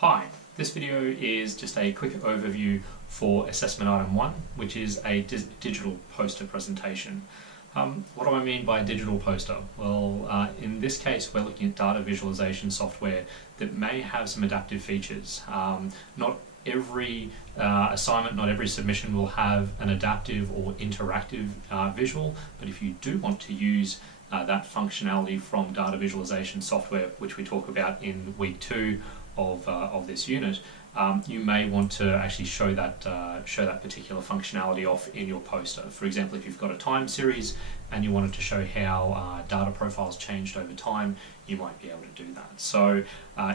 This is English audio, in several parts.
Hi, this video is just a quick overview for assessment item 1, which is a digital poster presentation. What do I mean by digital poster? Well, in this case we're looking at data visualization software that may have some adaptive features. Not every assignment, not every submission will have an adaptive or interactive visual, but if you do want to use that functionality from data visualization software, which we talk about in week 2 of this unit, you may want to actually show that particular functionality off in your poster. For example, if you've got a time series and you wanted to show how data profiles changed over time, you might be able to do that. So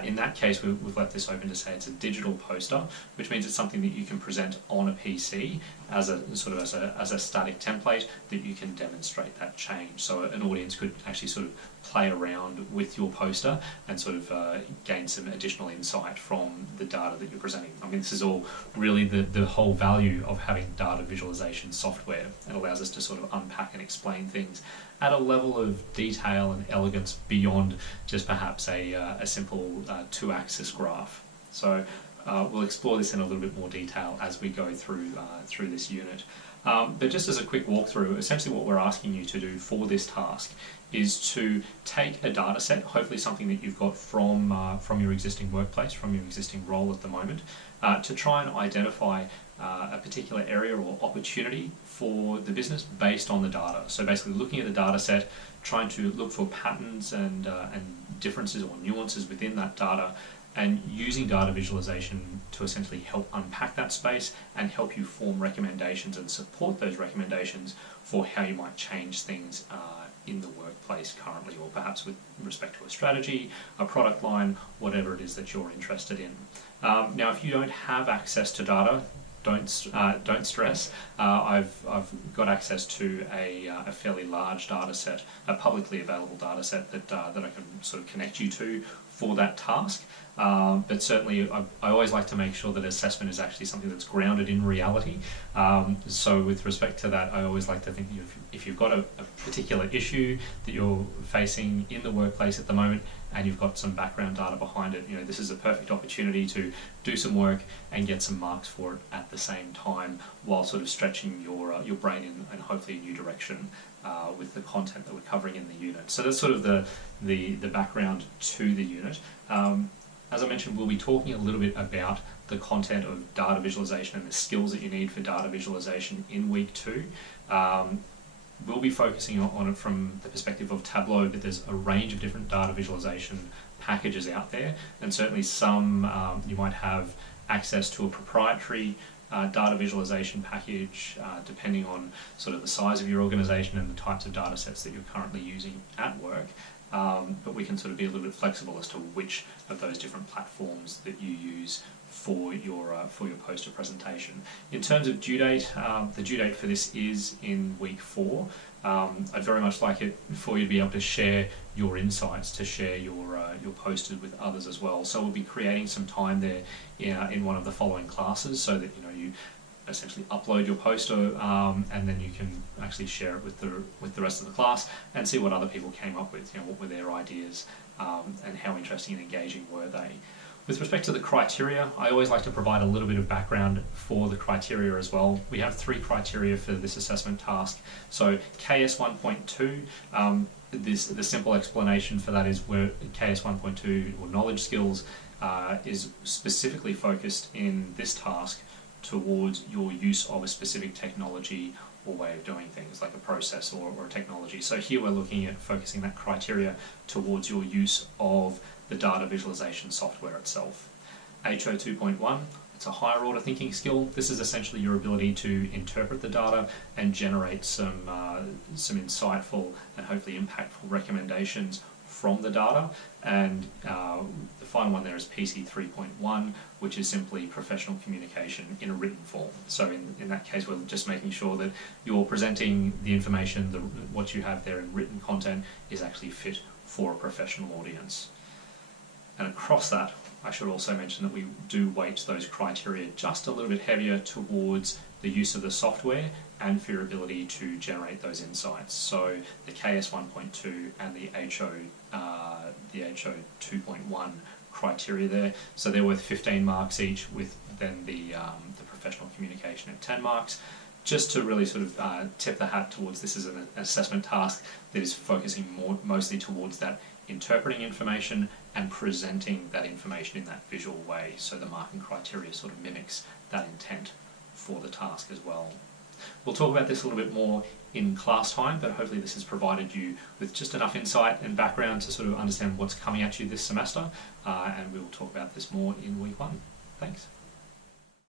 in that case, we've left this open to say it's a digital poster, which means it's something that you can present on a PC as a static template that you can demonstrate that change. So an audience could actually sort of play around with your poster and sort of gain some additional insight from the data that you're presenting. I mean, this is all really the whole value of having data visualization software. It allows us to sort of unpack and explain things at a level of detail and elegance beyond just perhaps a simple two-axis graph. So we'll explore this in a little bit more detail as we go through this unit. But just as a quick walkthrough, essentially what we're asking you to do for this task is to take a data set, hopefully something that you've got from your existing workplace, from your existing role at the moment, to try and identify a particular area or opportunity for the business based on the data. So basically looking at the data set, trying to look for patterns and differences or nuances within that data, and using data visualization to essentially help unpack that space and help you form recommendations and support those recommendations for how you might change things in the workplace currently, or perhaps with respect to a strategy, a product line, whatever it is that you're interested in. Now, if you don't have access to data, don't stress. I've got access to a fairly large data set, a publicly available data set that I can sort of connect you to for that task. But certainly I always like to make sure that assessment is actually something that's grounded in reality. So with respect to that, I always like to think if you've got a particular issue that you're facing in the workplace at the moment and you've got some background data behind it, this is a perfect opportunity to do some work and get some marks for it at the same time, while sort of stretching your brain in hopefully a new direction with the content that we're covering in the unit. So that's sort of the background to the unit. As I mentioned, we'll be talking a little bit about the content of data visualization and the skills that you need for data visualization in week 2. We'll be focusing on it from the perspective of Tableau, but there's a range of different data visualization packages out there, and certainly some you might have access to a proprietary data visualization package depending on sort of the size of your organization and the types of data sets that you're currently using at work. But we can sort of be a little bit flexible as to which of those different platforms that you use for your poster presentation. In terms of due date, the due date for this is in week 4. I'd very much like it for you to be able to share your insights, to share your posters with others as well. So we'll be creating some time there in one of the following classes, so that you essentially upload your poster and then you can actually share it with the rest of the class and see what other people came up with. What were their ideas and how interesting and engaging were they. With respect to the criteria, I always like to provide a little bit of background for the criteria as well. We have 3 criteria for this assessment task. So KS 1.2, the simple explanation for that is where KS 1.2, or knowledge skills, is specifically focused in this task towards your use of a specific technology or way of doing things, like a process or a technology. So here we're looking at focusing that criteria towards your use of the data visualization software itself. HO 2.1, it's a higher order thinking skill. This is essentially your ability to interpret the data and generate some insightful and hopefully impactful recommendations from the data. And the final one there is PC 3.1, which is simply professional communication in a written form. So in that case, we're just making sure that you're presenting the information, what you have there in written content is actually fit for a professional audience. And across that, I should also mention that we do weight those criteria just a little bit heavier towards the use of the software and for your ability to generate those insights. So the KS 1.2 and the HO 2.1 criteria there. So they're worth 15 marks each, with then the professional communication at 10 marks. Just to really sort of tip the hat towards this as an assessment task that is focusing mostly towards that interpreting information and presenting that information in that visual way, so the marking criteria sort of mimics that intent for the task as well. We'll talk about this a little bit more in class time, but hopefully this has provided you with just enough insight and background to sort of understand what's coming at you this semester, and we'll talk about this more in week 1. Thanks.